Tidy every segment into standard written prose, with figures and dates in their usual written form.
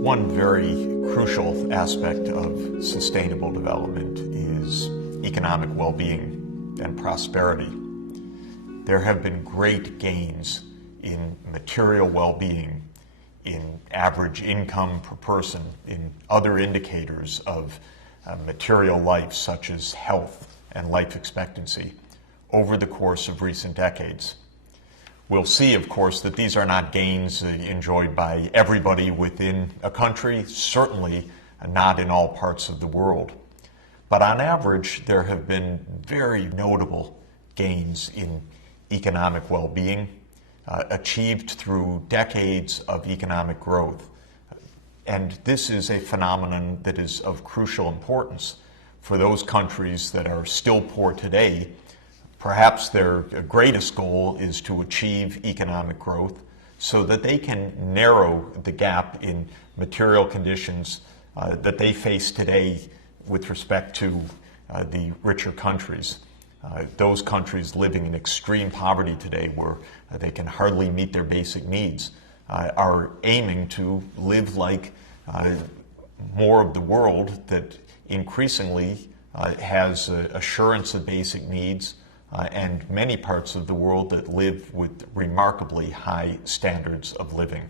One very crucial aspect of sustainable development is economic well-being and prosperity. There have been great gains in material well-being, in average income per person, in other indicators of material life such as health and life expectancy over the course of recent decades. We'll see, of course, that these are not gains enjoyed by everybody within a country, certainly not in all parts of the world. But on average, there have been very notable gains in economic well-being, achieved through decades of economic growth. And this is a phenomenon that is of crucial importance for those countries that are still poor today. Perhaps their greatest goal is to achieve economic growth so that they can narrow the gap in material conditions that they face today with respect to the richer countries. Those countries living in extreme poverty today where they can hardly meet their basic needs are aiming to live like more of the world that increasingly has assurance of basic needs, and many parts of the world that live with remarkably high standards of living.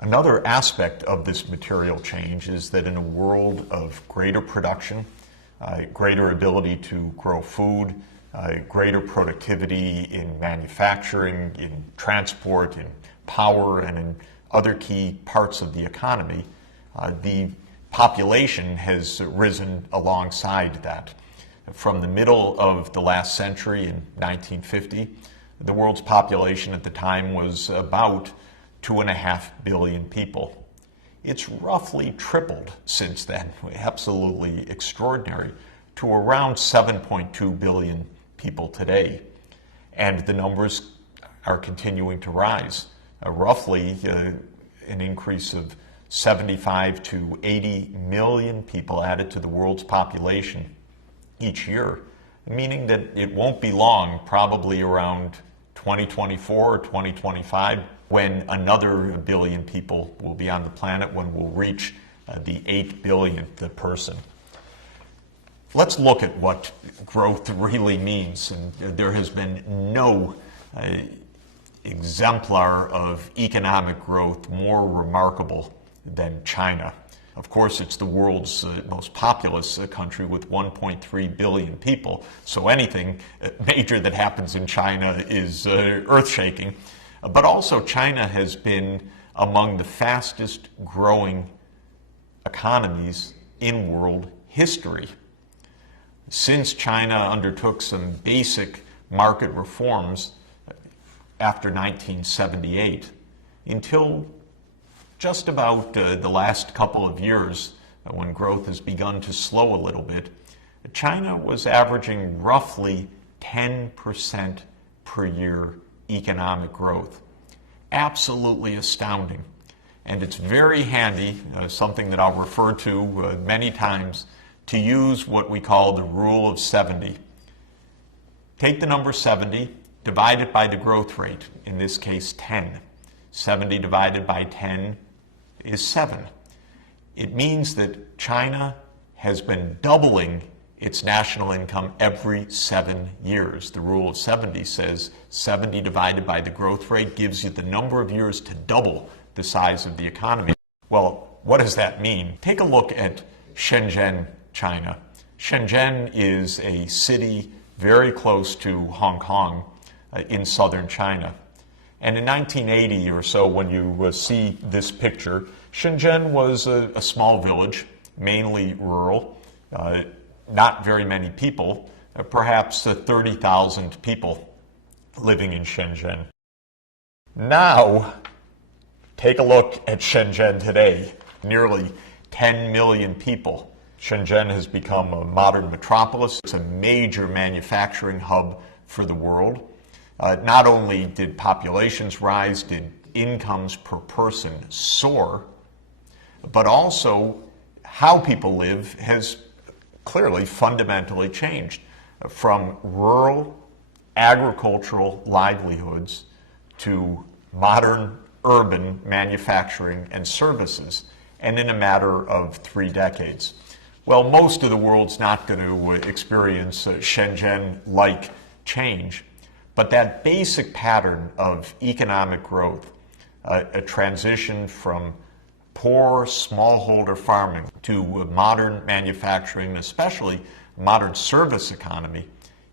Another aspect of this material change is that in a world of greater production, greater ability to grow food, greater productivity in manufacturing, in transport, in power, and in other key parts of the economy, the population has risen alongside that. From the middle of the last century in 1950, the world's population at the time was about 2.5 billion people. It's roughly tripled since then, absolutely extraordinary, to around 7.2 billion people today. And the numbers are continuing to rise, roughly an increase of 75 to 80 million people added to the world's population each year, meaning that it won't be long, probably around 2024 or 2025, when another billion people will be on the planet, when we'll reach the 8 billionth person. Let's look at what growth really means. And there has been no exemplar of economic growth more remarkable than China. Of course, it's the world's most populous country with 1.3 billion people, so anything major that happens in China is earth-shaking. But also, China has been among the fastest growing economies in world history. Since China undertook some basic market reforms after 1978, until just about the last couple of years, when growth has begun to slow a little bit, China was averaging roughly 10% per year economic growth. Absolutely astounding. And it's very handy, something that I'll refer to many times, to use what we call the rule of 70. Take the number 70, divide it by the growth rate, in this case 10. 70 divided by 10 is 7. It means that China has been doubling its national income every 7 years. The rule of 70 says 70 divided by the growth rate gives you the number of years to double the size of the economy. Well, what does that mean? Take a look at Shenzhen, China. Shenzhen is a city very close to Hong Kong in southern China. And in 1980 or so, when you see this picture, Shenzhen was a small village, mainly rural, not very many people, perhaps 30,000 people living in Shenzhen. Now, take a look at Shenzhen today, nearly 10 million people. Shenzhen has become a modern metropolis. It's a major manufacturing hub for the world. Not only did populations rise, did incomes per person soar, but also how people live has clearly fundamentally changed from rural agricultural livelihoods to modern urban manufacturing and services, and in a matter of 3 decades. Well, most of the world's not going to experience Shenzhen-like change, but that basic pattern of economic growth, a transition from poor smallholder farming to modern manufacturing, especially modern service economy,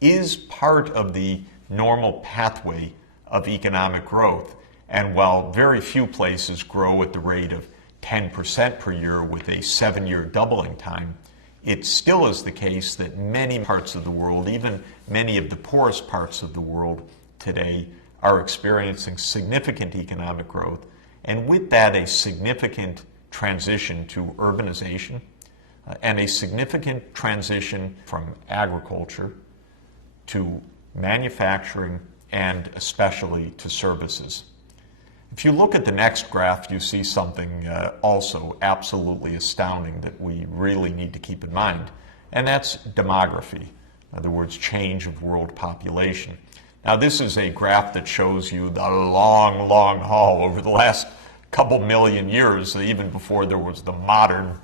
is part of the normal pathway of economic growth. And while very few places grow at the rate of 10% per year with a 7-year doubling time, it still is the case that many parts of the world, even many of the poorest parts of the world today, are experiencing significant economic growth, and with that a significant transition to urbanization and a significant transition from agriculture to manufacturing and especially to services. If you look at the next graph, you see something also absolutely astounding that we really need to keep in mind, and that's demography. In other words, change of world population. Now, this is a graph that shows you the long, long haul over the last couple million years, even before there was the modern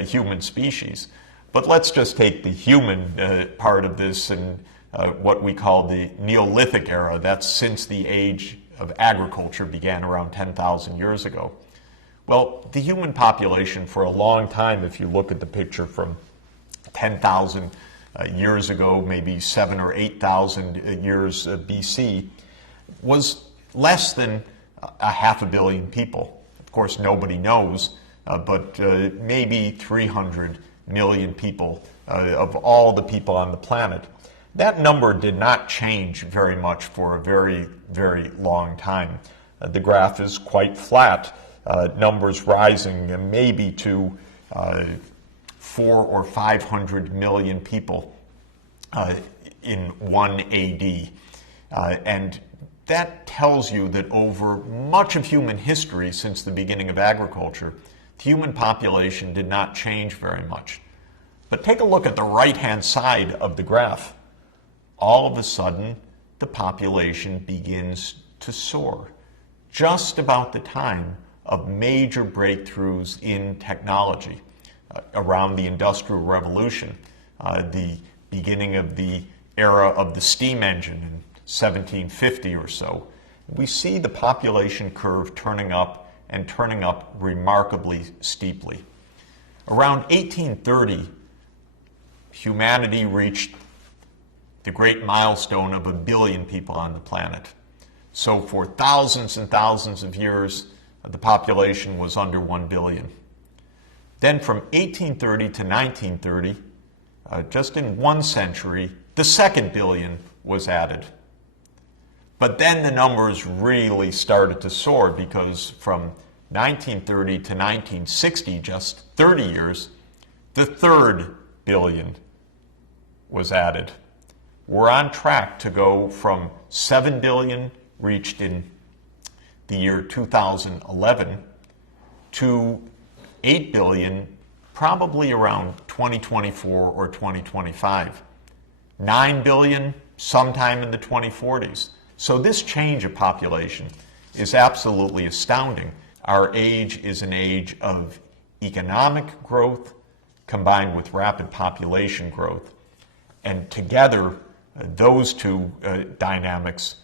human species. But let's just take the human part of this and what we call the Neolithic era. That's since the age of agriculture began around 10,000 years ago. Well, the human population for a long time, if you look at the picture from 10,000 years ago, maybe 7,000 or 8,000 years BC, was less than 500 million people. Of course, nobody knows, but maybe 300 million people of all the people on the planet. That number did not change very much for a very, very long time. The graph is quite flat, numbers rising maybe to 400 or 500 million people in 1 AD. And that tells you that over much of human history since the beginning of agriculture, the human population did not change very much. But take a look at the right-hand side of the graph. All of a sudden, the population begins to soar, just about the time of major breakthroughs in technology around the Industrial Revolution, the beginning of the era of the steam engine in 1750 or so. We see the population curve turning up and turning up remarkably steeply. Around 1830, humanity reached the great milestone of 1 billion people on the planet. So for thousands and thousands of years, the population was under 1 billion. Then from 1830 to 1930, just in 1 century, the 2nd billion was added. But then the numbers really started to soar because from 1930 to 1960, just 30 years, the 3rd billion was added. We're on track to go from 7 billion reached in the year 2011 to 8 billion probably around 2024 or 2025. 9 billion sometime in the 2040s. So this change of population is absolutely astounding. Our age is an age of economic growth combined with rapid population growth. And together, those two dynamics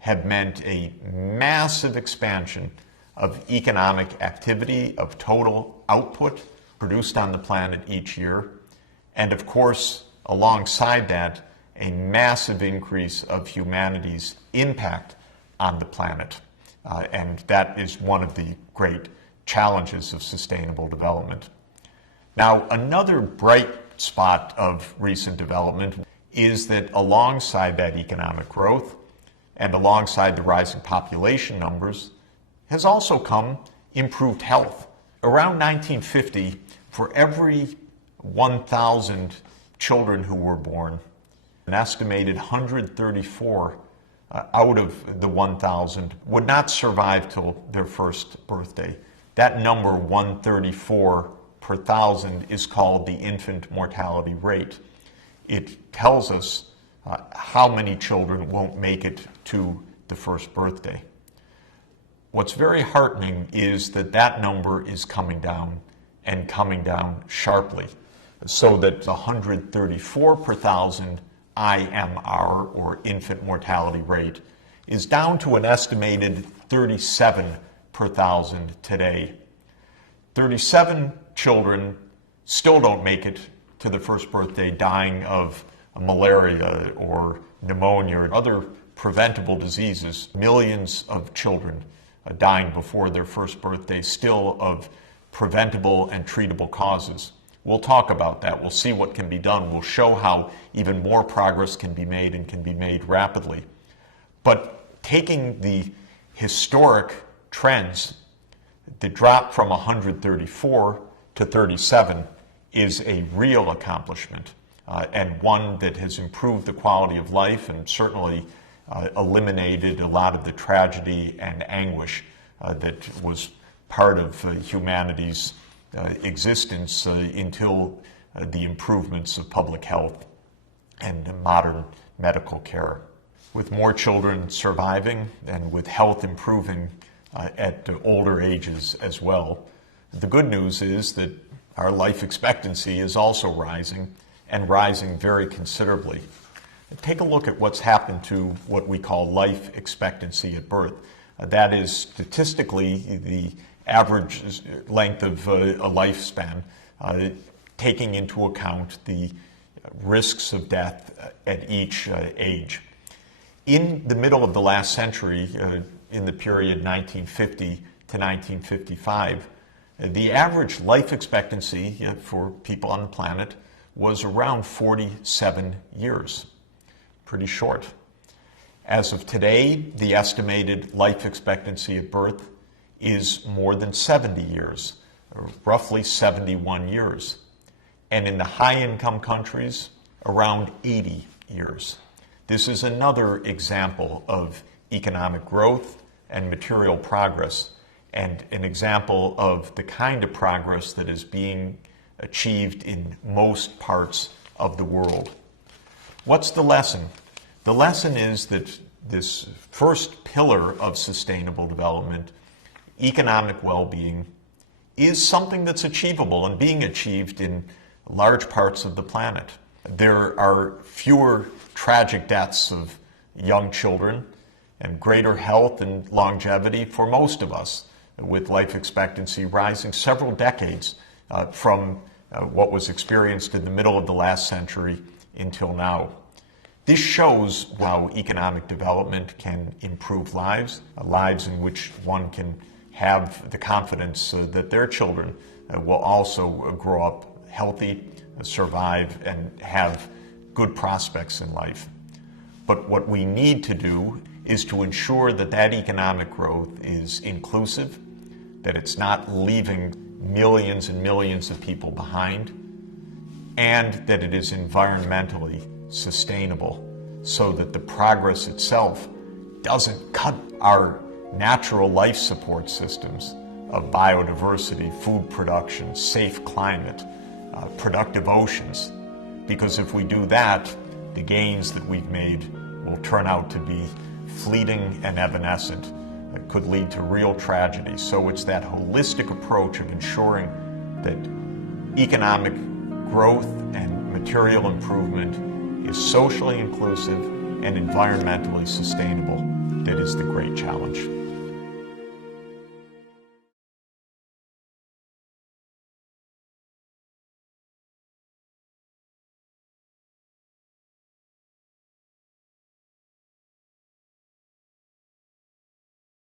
have meant a massive expansion of economic activity, of total output produced on the planet each year, and of course, alongside that, a massive increase of humanity's impact on the planet. And that is one of the great challenges of sustainable development. Now, another bright spot of recent development is that alongside that economic growth and alongside the rising population numbers has also come improved health. Around 1950, for every 1,000 children who were born, an estimated 134 out of the 1,000 would not survive till their first birthday. That number, 134 per thousand, is called the infant mortality rate. It tells us how many children won't make it to the first birthday. What's very heartening is that that number is coming down and coming down sharply, so that 134 per thousand IMR, or infant mortality rate, is down to an estimated 37 per thousand today. 37 children still don't make it to the first birthday dying of malaria or pneumonia or other preventable diseases. Millions of children dying before their first birthday, still of preventable and treatable causes. We'll talk about that. We'll see what can be done. We'll show how even more progress can be made and can be made rapidly. But taking the historic trends, the drop from 134 to 37 is a real accomplishment, and one that has improved the quality of life and certainly eliminated a lot of the tragedy and anguish that was part of humanity's existence until the improvements of public health and modern medical care. With more children surviving and with health improving at older ages as well, the good news is that our life expectancy is also rising, and rising very considerably. Take a look at what's happened to what we call life expectancy at birth. That is statistically the average length of a lifespan, taking into account the risks of death at each age. In the middle of the last century, in the period 1950 to 1955, the average life expectancy for people on the planet was around 47 years. Pretty short. As of today, the estimated life expectancy at birth is more than 70 years, or roughly 71 years. And in the high-income countries, around 80 years. This is another example of economic growth and material progress, and an example of the kind of progress that is being achieved in most parts of the world. What's the lesson? The lesson is that this first pillar of sustainable development, economic well-being, is something that's achievable and being achieved in large parts of the planet. There are fewer tragic deaths of young children and greater health and longevity for most of us, with life expectancy rising several decades from what was experienced in the middle of the last century until now. This shows how economic development can improve lives, lives in which one can have the confidence that their children will also grow up healthy, survive, and have good prospects in life. But what we need to do is to ensure that that economic growth is inclusive, that it's not leaving millions and millions of people behind, and that it is environmentally sustainable, so that the progress itself doesn't cut our natural life support systems of biodiversity, food production, safe climate, productive oceans. Because if we do that, the gains that we've made will turn out to be fleeting and evanescent. It could lead to real tragedy. So it's that holistic approach of ensuring that economic growth and material improvement is socially inclusive and environmentally sustainable that is the great challenge.